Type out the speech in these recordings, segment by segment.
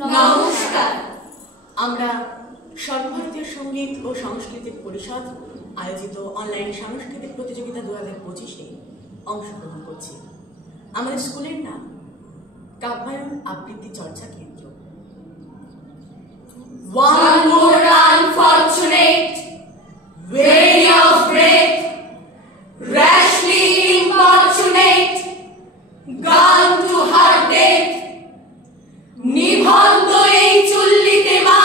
নমস্কার। আমরা সর্বভারতীয় সঙ্গীত ও সাংস্কৃতিক পরিষদ আয়োজিত অনলাইন সাংস্কৃতিক প্রতিযোগিতা 2025-এ অংশগ্রহণ করছি। আমাদের স্কুলের নাম কাব্যায়ন আবৃত্তি চর্চা কেন্দ্র। One more unfortunate, weary of breath, rashly importunate, gone to her death. নিভন্ত এই চুল্লিতে মা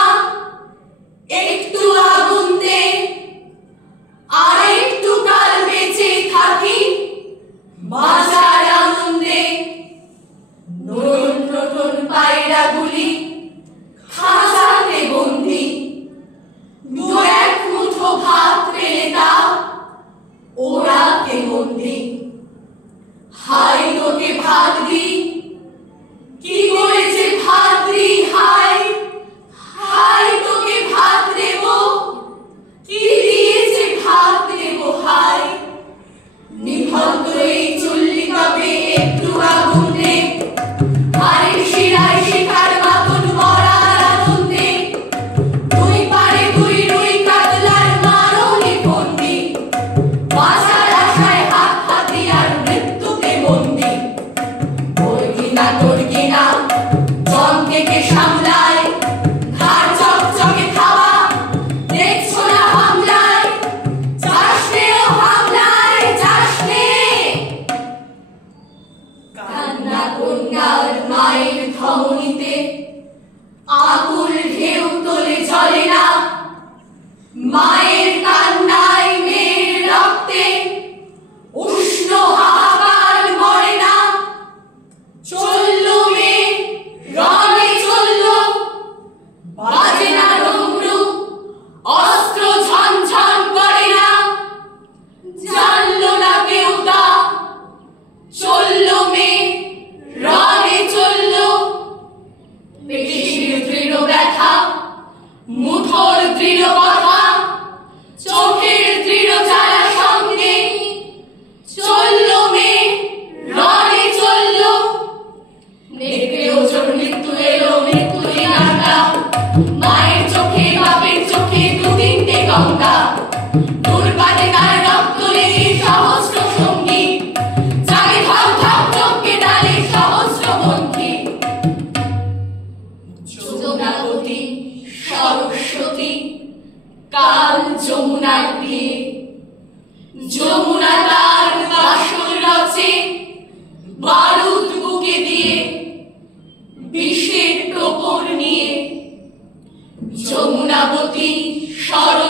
একটু আগুন দে, আর একটু কাল বেঁচে থাকি বাঁচার আনন্দে। নতুন নতুন পায়রা গুলি খাঁচাতে বন্দি, দু এক মুঠো ভাত পেলে তা ওরাতে বন্দি। হাই তোকে ভাত দি, কি করেছে ভাদ্রি হাই, হাই তোকে ভাত দেব, কি দিয়েছে ভাত দেব হাই। নিভন্ত এই চুল্লি তবে একটু আগুন দে, আরেক শিরায় শিখার মতন মরার আনন্দে। দুই পারে দুই রুই কাতলার মারণে বন্দি, বাঁচার আশায় হাত হাতিয়ার মৃত্যুতে বন্দি। তোর কিনা জমকে সামলায়, ধার চকচকে খাওয়া দেখছো না হামলায়, যাসনে ও হামলায় যাসনে। কান্না কন্যার মায়ের ধমনীতে আকুল ঢেউ তোলে চলে না, মায়ের কান্নায় মেয়ের রক্তে উষ্ণ হাহাকার মরে না। চললো মেয়ে রণে চললো, বাজে না ডমরু, অস্ত্র ঝনঝন করে না, জানলো না কেউ তা। চললো মেয়ে রণে চললো, পেশির দৃঢ় ব্যথা, মুঠোর দৃঢ় কথা, চোখের দৃঢ় জ্বালা সঙ্গে। চললো মেয়ে রণে চললো, নেকড়ে ওজন মৃত্যু এলো, মৃত্যু এলাকা। মায়ের চোখে বাপের চোখে দু তিনটে গঙ্গা, দুর্বাদে তার রক্ত লেগে সহস্র সঙ্গী, জাগে ধক ধক চোখে ডালে সহস্র বন্ধী। যমুনাবতী সরস্বতী কাল যমুনার বিয়ে, যমুনা তার বাসর রচে বারুদ বুকে দিয়ে, বিষের টোপর নিয়ে। যমুনাবতী সরস্বতী